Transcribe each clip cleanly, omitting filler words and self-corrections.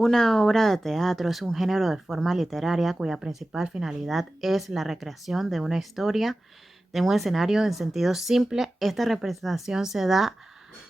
Una obra de teatro es un género de forma literaria cuya principal finalidad es la recreación de una historia, de un escenario en sentido simple. Esta representación se da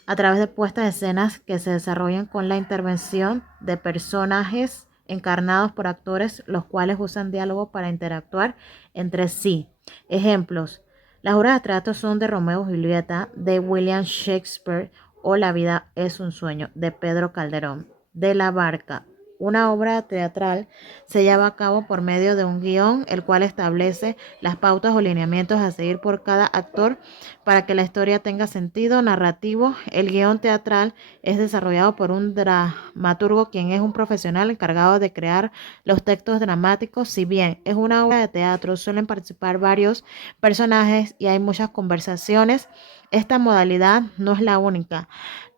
a través de puestas de escenas que se desarrollan con la intervención de personajes encarnados por actores, los cuales usan diálogo para interactuar entre sí. Ejemplos: las obras de teatro son de Romeo y Julieta de William Shakespeare o La vida es un sueño de Pedro Calderón de la Barca. Una obra teatral se lleva a cabo por medio de un guión, el cual establece las pautas o lineamientos a seguir por cada actor para que la historia tenga sentido narrativo. El guión teatral es desarrollado por un dramaturgo, quien es un profesional encargado de crear los textos dramáticos. Si bien es una obra de teatro, suelen participar varios personajes y hay muchas conversaciones. Esta modalidad no es la única.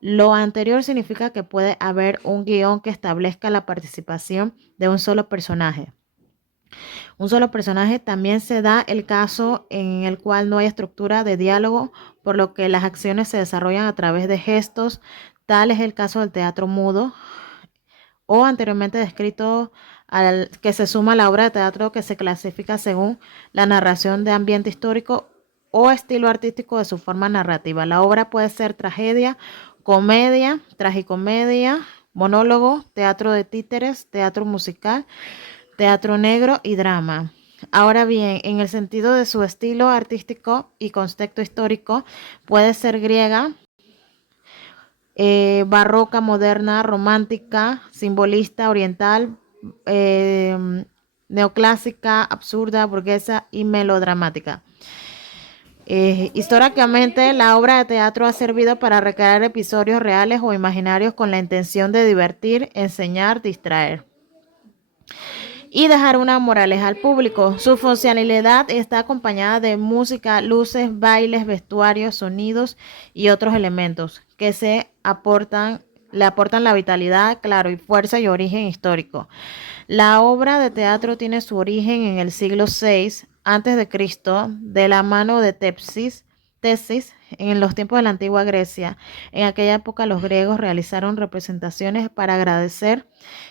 Lo anterior significa que puede haber un guión que establezca la participación de un solo personaje. Un solo personaje. También se da el caso en el cual no hay estructura de diálogo, por lo que las acciones se desarrollan a través de gestos. Tal es el caso del teatro mudo o anteriormente descrito, al que se suma a la obra de teatro que se clasifica según la narración de ambiente histórico o estilo artístico de su forma narrativa. La obra puede ser tragedia, comedia, tragicomedia, monólogo, teatro de títeres, teatro musical, teatro negro y drama. Ahora bien, en el sentido de su estilo artístico y contexto histórico, puede ser griega, barroca, moderna, romántica, simbolista, oriental, neoclásica, absurda, burguesa y melodramática. Históricamente, la obra de teatro ha servido para recrear episodios reales o imaginarios con la intención de divertir, enseñar, distraer y dejar una moraleja al público. Su funcionalidad está acompañada de música, luces, bailes, vestuarios, sonidos y otros elementos que le aportan la vitalidad, claro, y fuerza y origen histórico. La obra de teatro tiene su origen en el siglo VI antes de Cristo, de la mano de Tesis, en los tiempos de la antigua Grecia. En aquella época los griegos realizaron representaciones para agradecer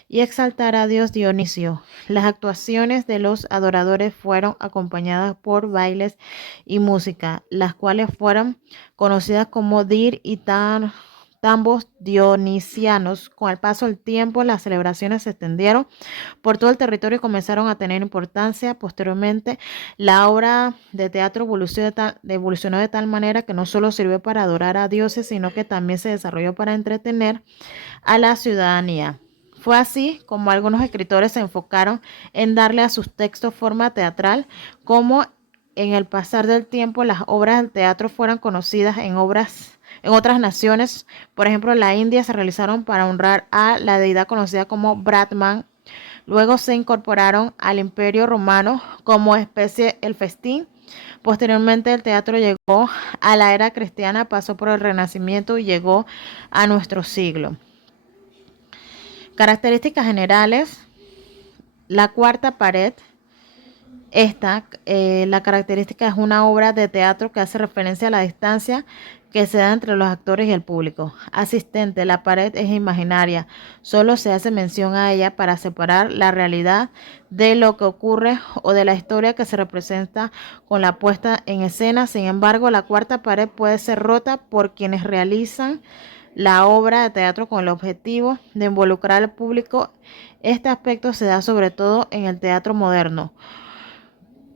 y exaltar a Dios Dionisio. Las actuaciones de los adoradores fueron acompañadas por bailes y música, las cuales fueron conocidas como dir y tambos dionisianos. Con el paso del tiempo, las celebraciones se extendieron por todo el territorio y comenzaron a tener importancia. Posteriormente, la obra de teatro evolucionó de tal manera que no solo sirvió para adorar a dioses, sino que también se desarrolló para entretener a la ciudadanía. Fue así como algunos escritores se enfocaron en darle a sus textos forma teatral, como en el pasar del tiempo las obras de teatro fueron conocidas en otras naciones. Por ejemplo, en la India se realizaron para honrar a la deidad conocida como Brahman. Luego se incorporaron al Imperio Romano como especie el festín. Posteriormente el teatro llegó a la era cristiana, pasó por el Renacimiento y llegó a nuestro siglo. Características generales. La cuarta pared. La característica es una obra de teatro que hace referencia a la distancia que se da entre los actores y el público. Asistente, la pared es imaginaria, solo se hace mención a ella para separar la realidad de lo que ocurre o de la historia que se representa con la puesta en escena. Sin embargo, la cuarta pared puede ser rota por quienes realizan la obra de teatro con el objetivo de involucrar al público. Este aspecto se da sobre todo en el teatro moderno.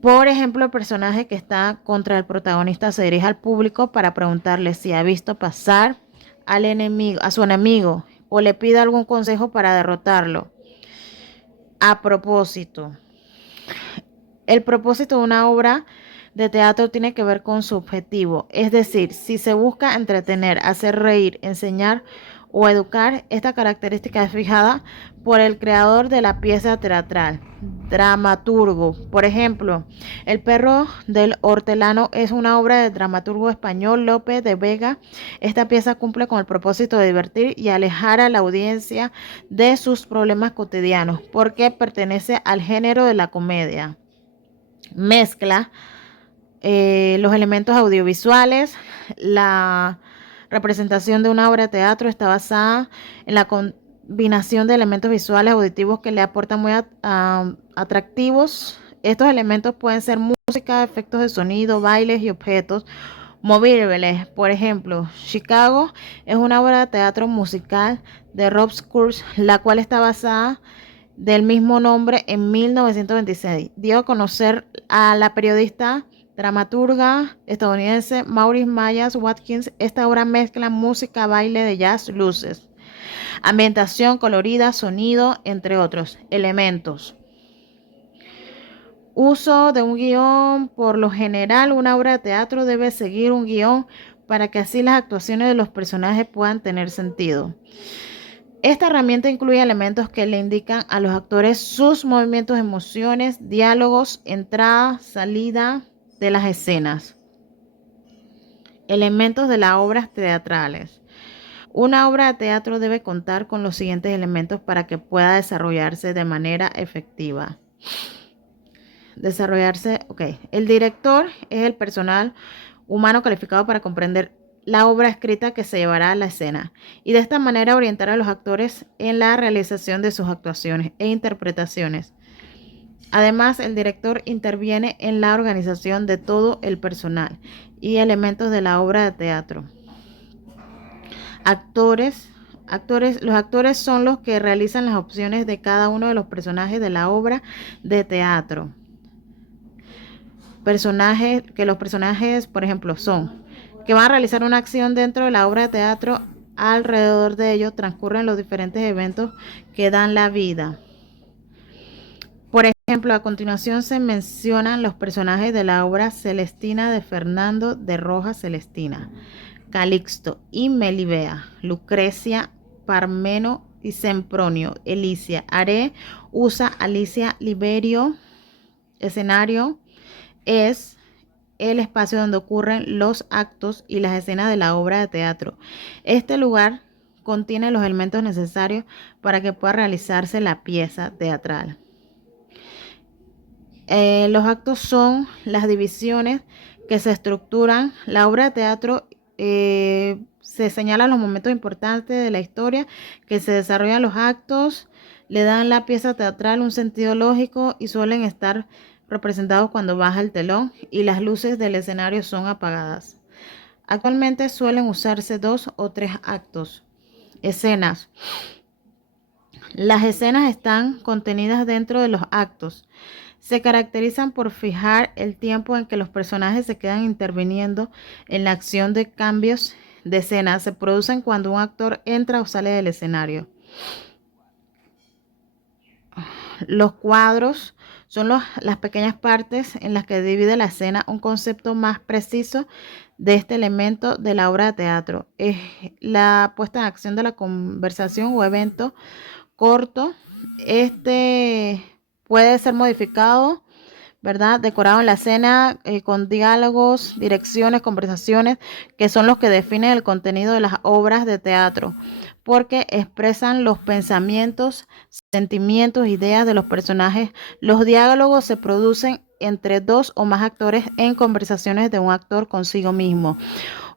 Por ejemplo, el personaje que está contra el protagonista se dirige al público para preguntarle si ha visto pasar al enemigo, a su enemigo, o le pide algún consejo para derrotarlo. A propósito, el propósito de una obra de teatro tiene que ver con su objetivo, es decir, si se busca entretener, hacer reír, enseñar o educar. Esta característica es fijada por el creador de la pieza teatral, dramaturgo. Por ejemplo, El perro del hortelano es una obra del dramaturgo español Lope de Vega. Esta pieza cumple con el propósito de divertir y alejar a la audiencia de sus problemas cotidianos, porque pertenece al género de la comedia. Mezcla los elementos audiovisuales. La representación de una obra de teatro está basada en la combinación de elementos visuales, auditivos que le aportan muy atractivos. Estos elementos pueden ser música, efectos de sonido, bailes y objetos movibles. Por ejemplo, Chicago es una obra de teatro musical de Rob Kurz, la cual está basada del mismo nombre en 1926. Dio a conocer a la periodista dramaturga estadounidense Maurice Mayas Watkins. Esta obra mezcla música, baile de jazz, luces, ambientación colorida, sonido, entre otros elementos. Uso de un guión. Por lo general, una obra de teatro debe seguir un guión para que así las actuaciones de los personajes puedan tener sentido. Esta herramienta incluye elementos que le indican a los actores sus movimientos, emociones, diálogos, entrada, salida de las escenas. Elementos de las obras teatrales. Una obra de teatro debe contar con los siguientes elementos para que pueda desarrollarse de manera efectiva. El director es el personal humano calificado para comprender la obra escrita que se llevará a la escena y de esta manera orientar a los actores en la realización de sus actuaciones e interpretaciones. Además, el director interviene en la organización de todo el personal y elementos de la obra de teatro. Los actores son los que realizan las opciones de cada uno de los personajes de la obra de teatro. Los personajes, por ejemplo, son que van a realizar una acción dentro de la obra de teatro. Alrededor de ello transcurren los diferentes eventos que dan la vida. Por ejemplo, a continuación se mencionan los personajes de la obra Celestina de Fernando de Rojas Celestina, Calixto y Melibea, Lucrecia, Parmeno y Sempronio, Elicia, Are, Usa, Alicia, Liberio. Escenario es el espacio donde ocurren los actos y las escenas de la obra de teatro. Este lugar contiene los elementos necesarios para que pueda realizarse la pieza teatral. Los actos son las divisiones que se estructuran. La obra de teatro se señalan los momentos importantes de la historia que se desarrollan los actos, le dan la pieza teatral un sentido lógico y suelen estar representados cuando baja el telón y las luces del escenario son apagadas. Actualmente suelen usarse 2 o 3 actos. Escenas. Las escenas están contenidas dentro de los actos. Se caracterizan por fijar el tiempo en que los personajes se quedan interviniendo en la acción. De cambios de escena se producen cuando un actor entra o sale del escenario. Los cuadros son las pequeñas partes en las que divide la escena. Un concepto más preciso de este elemento de la obra de teatro es la puesta en acción de la conversación o evento corto. Este puede ser modificado, ¿verdad? Decorado en la escena con diálogos, direcciones, conversaciones, que son los que definen el contenido de las obras de teatro, porque expresan los pensamientos, sentimientos, ideas de los personajes. Los diálogos se producen entre 2 o más actores en conversaciones de un actor consigo mismo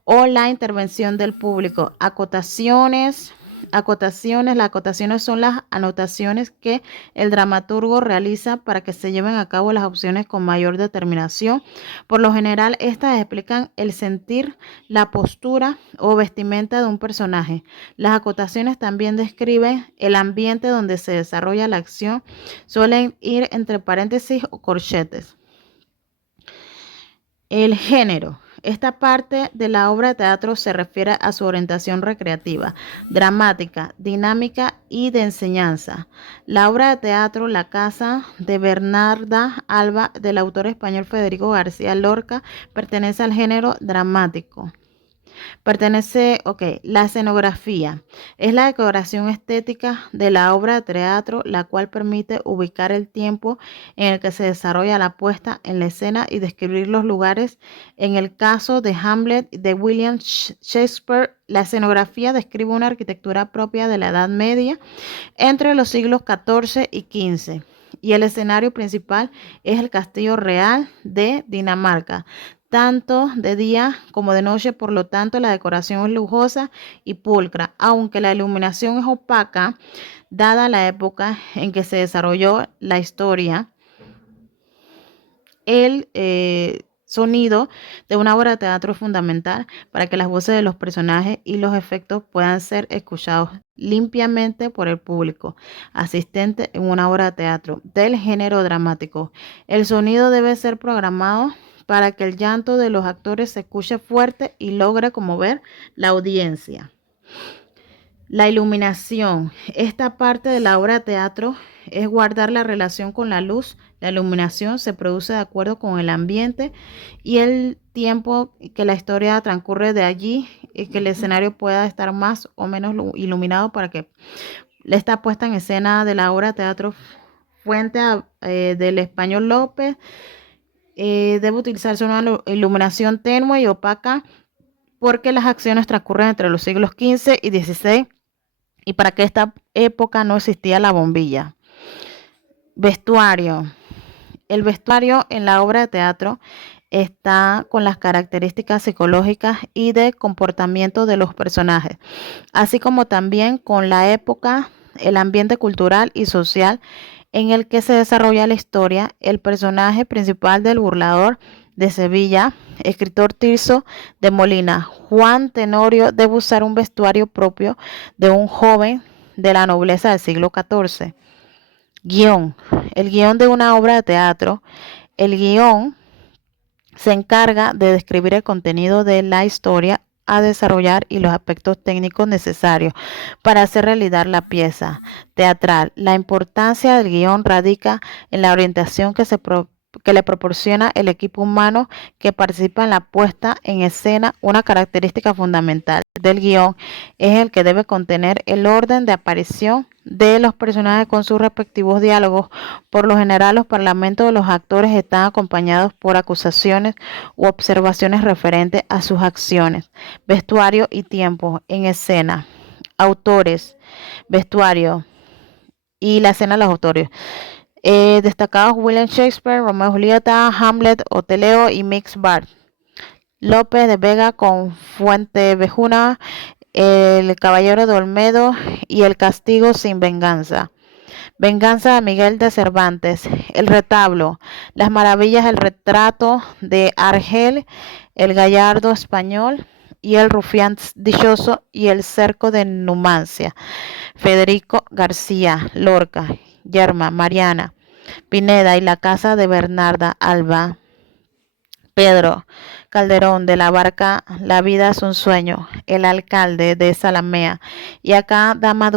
o la intervención del público. Acotaciones. Las acotaciones son las anotaciones que el dramaturgo realiza para que se lleven a cabo las opciones con mayor determinación. Por lo general, estas explican el sentir, la postura o vestimenta de un personaje. Las acotaciones también describen el ambiente donde se desarrolla la acción. Suelen ir entre paréntesis o corchetes. El género. Esta parte de la obra de teatro se refiere a su orientación recreativa, dramática, dinámica y de enseñanza. La obra de teatro La Casa de Bernarda Alba del autor español Federico García Lorca pertenece al género dramático. La escenografía es la decoración estética de la obra de teatro, la cual permite ubicar el tiempo en el que se desarrolla la puesta en la escena y describir los lugares. En el caso de Hamlet de William Shakespeare, la escenografía describe una arquitectura propia de la Edad Media entre los siglos XIV y XV. Y el escenario principal es el Castillo Real de Dinamarca. tanto de día como de noche, por lo tanto la decoración es lujosa y pulcra, aunque la iluminación es opaca, dada la época en que se desarrolló la historia. El sonido de una obra de teatro es fundamental para que las voces de los personajes y los efectos puedan ser escuchados limpiamente por el público asistente en una obra de teatro del género dramático. El sonido debe ser programado para que el llanto de los actores se escuche fuerte y logre conmover la audiencia. La iluminación. Esta parte de la obra de teatro es guardar la relación con la luz. La iluminación se produce de acuerdo con el ambiente y el tiempo que la historia transcurre de allí y que el escenario pueda estar más o menos iluminado para que esta puesta en escena de la obra de teatro fuente del Español López debe utilizarse una iluminación tenue y opaca porque las acciones transcurren entre los siglos XV y XVI y para que esta época no existía la bombilla. Vestuario. El vestuario en la obra de teatro está con las características psicológicas y de comportamiento de los personajes, así como también con la época, el ambiente cultural y social en el que se desarrolla la historia. El personaje principal del burlador de Sevilla, escritor Tirso de Molina, Juan Tenorio, debe usar un vestuario propio de un joven de la nobleza del siglo XIV. Guión. El guión de una obra de teatro. El guión se encarga de describir el contenido de la historia a desarrollar y los aspectos técnicos necesarios para hacer realidad la pieza teatral. La importancia del guión radica en la orientación que le proporciona el equipo humano que participa en la puesta en escena. Una característica fundamental del guión es el que debe contener el orden de aparición de los personajes con sus respectivos diálogos. Por lo general, los parlamentos de los actores están acompañados por acusaciones u observaciones referentes a sus acciones. Vestuario y tiempo en escena. Autores, vestuario y la escena de los autores. Destacados William Shakespeare, Romeo y Julieta, Hamlet, Oteleo y Mix Bart. López de Vega con Fuentevejuna, El Caballero de Olmedo y El Castigo sin Venganza. Venganza de Miguel de Cervantes. El Retablo. Las Maravillas, el Retrato de Argel, El Gallardo Español y El Rufián Dichoso y El Cerco de Numancia. Federico García Lorca. Yerma, Mariana Pineda y la Casa de Bernarda Alba. Pedro Calderón de la Barca, La vida es un sueño, El alcalde de Salamea. Y acá Dama